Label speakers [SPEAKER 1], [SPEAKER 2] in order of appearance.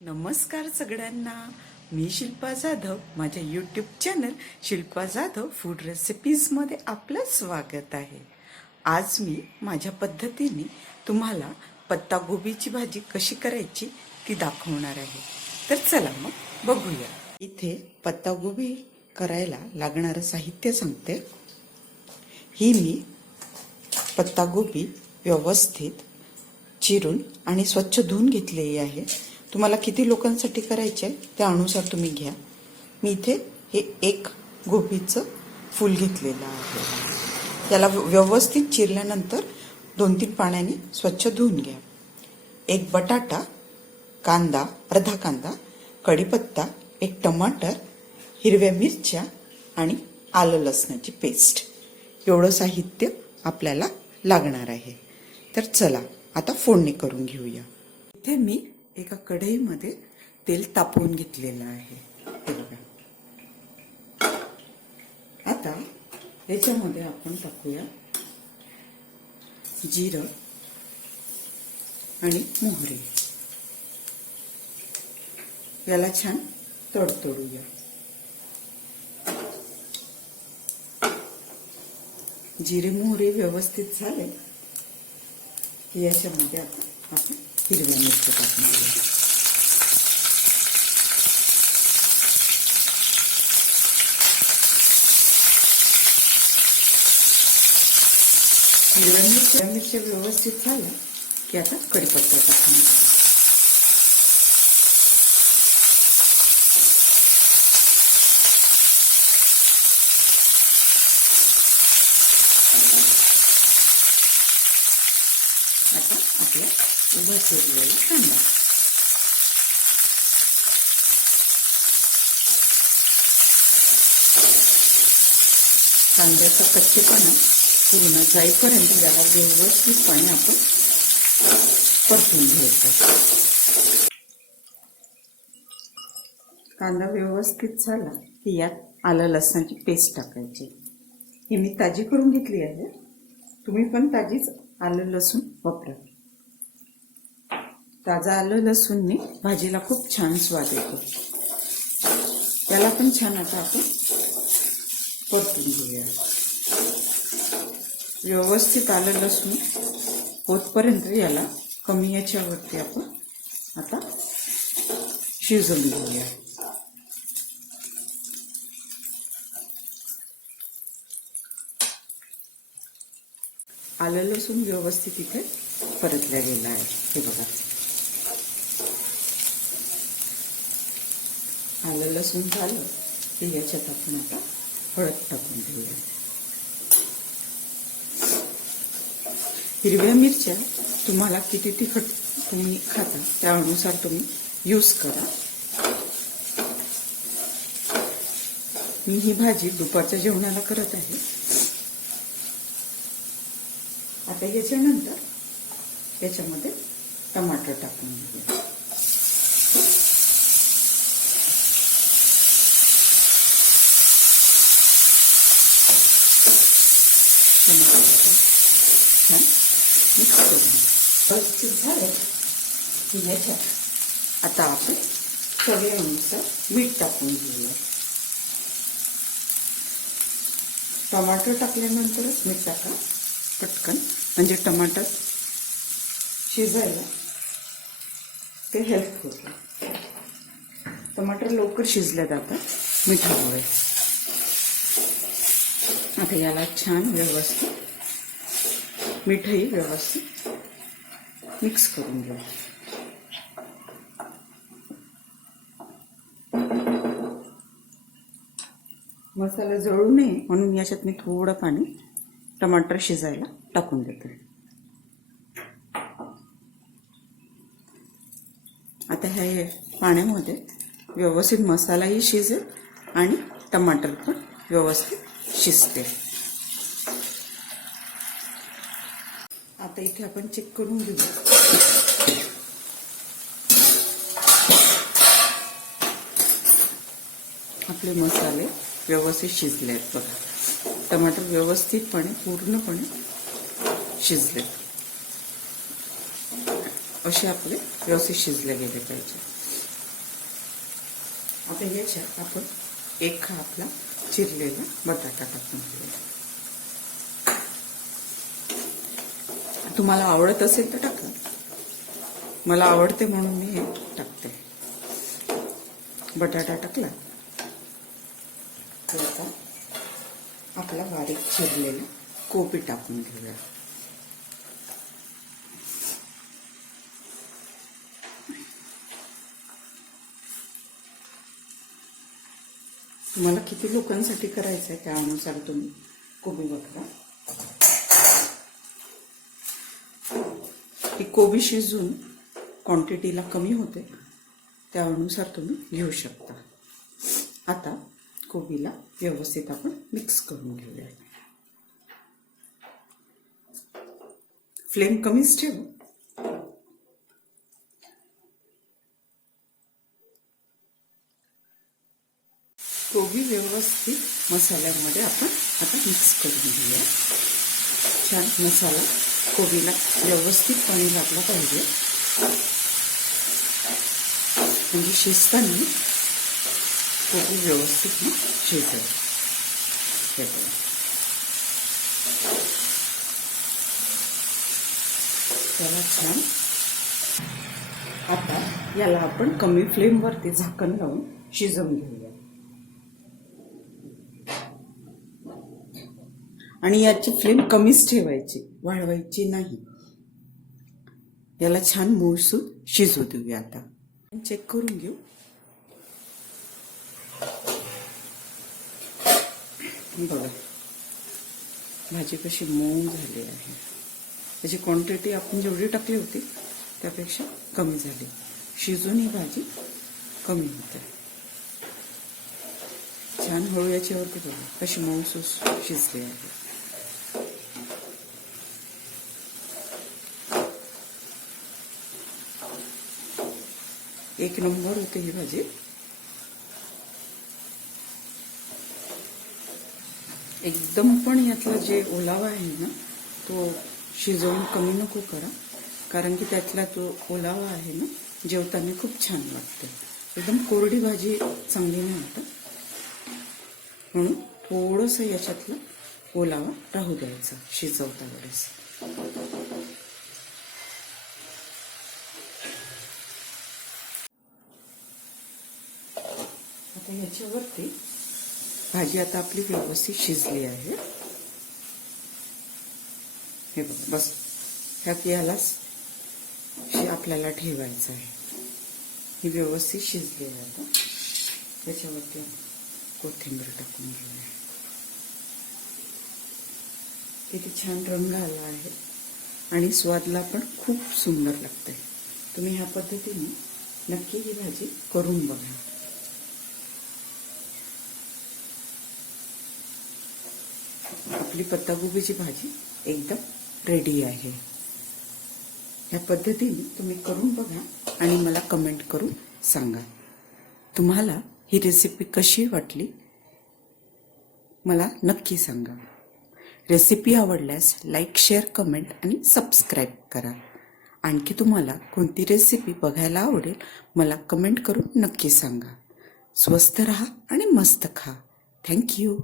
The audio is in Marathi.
[SPEAKER 1] नमस्कार सगळ्यांना. मी शिल्पा जाधव. माझ्या YouTube channel Shilpa Jadhav food रेसिपीजमध्ये आपलं स्वागत आहे. आज मी माझ्या पद्धतीने तुम्हाला पत्तागोबीची भाजी कशी करायची ती दाखवणार आहे. तर चला मग बघूया. इथे पत्तागोबी करायला लागणारं साहित्य सांगते. ही मी पत्तागोबी व्यवस्थित चिरून आणि स्वच्छ धुवून घेतलेली आहे. तुम्हाला किती लोकांसाठी करायचे आहे त्यानुसार तुम्ही घ्या. मी इथे हे एक गोबीचं फूल घेतलेलं आहे. त्याला व्यवस्थित चिरल्यानंतर दोन तीन पाण्याने स्वच्छ धुवून घ्या. एक बटाटा कांदा अर्धा कांदा कढीपत्ता एक टमाटर हिरव्या मिरच्या आणि आलं लसणाची पेस्ट. एवढं साहित्य आपल्याला लागणार आहे. तर चला आता फोडणी करून घेऊया. इथे मी एका कढईमध्ये तेल तापवून घेतलेलं आहे. हे बघा. आता याच्यामध्ये आपण टाकूया जिरं आणि मोहरी. याला छान तडतडूया. जिरे मोहरी व्यवस्थित झाले की याच्यामध्ये आपण आपण हिरव्या मिरच्या टाकून घेऊया हिरव्या मिरच्या मिरच्या व्यवस्थित झाल्या की आता कढीपत्ता टाकून घेऊया आता आपल्या उभा कांदा कांद्याचा कच्चेपणा पूर्ण जाईपर्यंत याला व्यवस्थितपणे आपण परतून घ्यायचा कांदा व्यवस्थित झाला की यात आलं लसणाची पेस्ट टाकायची. ही मी ताजी करून घेतली आहे. तुम्ही पण ताजीच आलं लसूण वापरा. ताजा आलं लसूणने भाजीला खूप छान स्वाद येतो. त्याला पण छान आता आपण परतून घेऊया. व्यवस्थित आलं लसूण होतपर्यंत याला कमी याच्यावरती आपण आता शिजवून घेऊया. आलं लसूण व्यवस्थित इथे परतल्या गेलं आहे. हे बघा. आलं लसूण झालं की याच्यात आपण आता हळद टाकून घेऊया. हिरव्या मिरच्या तुम्हाला किती तिखट तुम्ही खाता त्यानुसार तुम्ही यूज करा. मी ही भाजी दुपारच्या जेवणाला करत आहे. आता याच्यानंतर याच्यामध्ये टमाटर टाकून घेऊया. छान मिक्स करून व्यवस्थित झालं की याच्यात आता आपण चवीनुसार मीठ टाकून घेऊया टमाटर टाकल्यानंतरच मीठ टाका पटकन म्हणजे टमाटर शिजायला ते हेल्प होतं टमाटर लवकर शिजल्या जातात मिठामुळे आता याला छान व्यवस्थित मिठही व्यवस्थित मिक्स करून घेऊ. मसाला जळू नये म्हणून याच्यात मी थोडं पाणी टमाटर शिजायला टाकून देते. आता ह्या पाण्यामध्ये व्यवस्थित मसालाही शिजेल आणि टमाटर पण व्यवस्थित शिजते आता इथे आपण चेक करून घेऊ आपले मसाले व्यवस्थित शिजले आहेत बघा. टमाटर व्यवस्थितपणे पूर्णपणे शिजले असे आपले व्यवस्थित शिजले गेले पाहिजे. आता ह्याच्यात आपण एक हा आपला चिरलेला बटाटा टाकून तुम्हाला आवडत असेल तर टाका. मला आवडते म्हणून मी हे टाकते. बटाटा टाकला. आता आपला बारीक चिरलेला कोबी टाकून घेऊया. तुम्हाला किती लोकांसाठी करायचं आहे त्यानुसार तुम्ही कोबी बघा. ही कोबी शिजून क्वांटिटीला कमी होते त्यानुसार तुम्ही घेऊ शकता. आता कोबीला व्यवस्थित आपण मिक्स करून घेऊया. फ्लेम कमीच ठेवू कोबी व्यवस्थित मसाल्यामध्ये आपण आता मिक्स करून घेऊया. छान मसाला कोबीला व्यवस्थित पाणी लागला पाहिजे. म्हणजे शिजताना कोबी व्यवस्थित ना त्याला छान. आता याला आपण कमी फ्लेमवरती झाकण लावून शिजवून घेऊया. आणि याची फ्लेम कमीच ठेवायची वाढवायची नाही. याला छान मूळसूद शिजू देऊया आता. चेक करून घेऊ. बघा भाजी कशी मऊ झाली आहे. त्याची क्वांटिटी आपण जेवढी टाकली होती त्यापेक्षा कमी झाली. शिजून ही भाजी कमी होते. छान हळू याच्यावरती बघा कशी मऊसूस शिजली आहे. एक नंबर होते ही भाजी. एकदम पण यातला जे ओलावा आहे ना तो शिजवून कमी नको करा. कारण की त्यातला तो ओलावा आहे ना जेवताना खूप छान वाटते. एकदम कोरडी भाजी चांगली नाही वाटत म्हणून थोडंसं याच्यातला ओलावा राहू द्यायचा शिजवता वेळेस. आता याच्यावरती भाजी आता आपली व्यवस्थित शिजली आहे. हे बघा बस. ह्यात यालाच आपल्याला ठेवायचं आहे. ही व्यवस्थित शिजली आहे आता. त्याच्यावरती कोथिंबीर टाकून घेऊया. किती छान रंग आला आहे. आणि स्वादला पण खूप सुंदर लागते तुम्ही ह्या पद्धतीने नक्की ही भाजी करून बघा. आपली पत्तागोबीची भाजी एकदम रेडी आहे. ह्या पद्धतीने तुम्ही करून बघा आणि मला कमेंट करून सांगा. तुम्हाला ही रेसिपी कशी वाटली? मला नक्की सांगा. रेसिपी आवडल्यास लाईक शेअर कमेंट आणि सबस्क्राईब करा. आणखी तुम्हाला कोणती रेसिपी बघायला आवडेल मला कमेंट करून नक्की सांगा. स्वस्त रहा आणि मस्त खा. थँक्यू